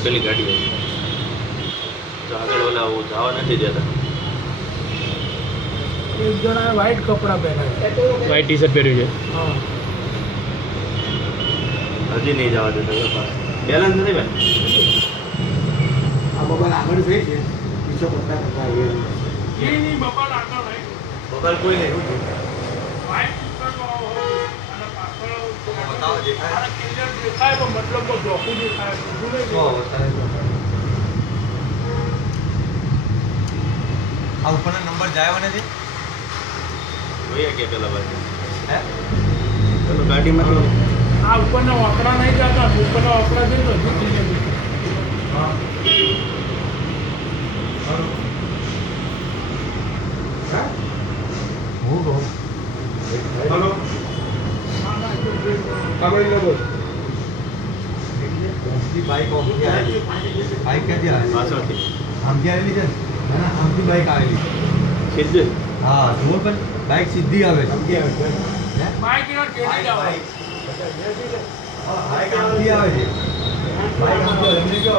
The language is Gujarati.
પેલી ગાડી આવી તો આગળ ઓલા જવા નથી દેતા. એક જણાએ વ્હાઈટ કપડાં પહેર્યા છે. વ્હાઈટ ટી શર્ટ પહેર્યું છે. હા હજી નહીં જવા દેતા. બેલેન્સ નથી ભાઈ. આ મોબાઈલ આગળ થઈ છે પીછો કરતા કરતા એ નહીં બાપા આગળ નહીં. મોબાઈલ કોઈ નહીં. વ્હાઈટ ટી-શર્ટમાં હોય અને પાછળ બતાવો દેખાય. આને clear દેખાય પણ મતલબ જોખું દેખાય ઊંધું નહીં દેખાય. આ ઉપરના નંબર જાય નથી જોઈએ કે પેલા ભાઈ પેલો ગાડીમાંથી આ ઉપરના વાંકડા નહીં જતા ઉપરના વાંકડા છે તો હજુ clear દેખાય. હું કહું હલો કામળી લો બોલ બાઈક ઓફથી આવેલી બાઈક ક્યાંથી આવેલી પાછળથી આમથી આવેલી છે ને આમથી બાઈક આવેલી સીધું હા જુઓ પણ બાઈક સીધી આવે છે સમજી આવે છે હે? બાઈક એના ટેડી જ આવે. બાઈક આમથી આવે છે બાઈક આમથી આવે એમને કહો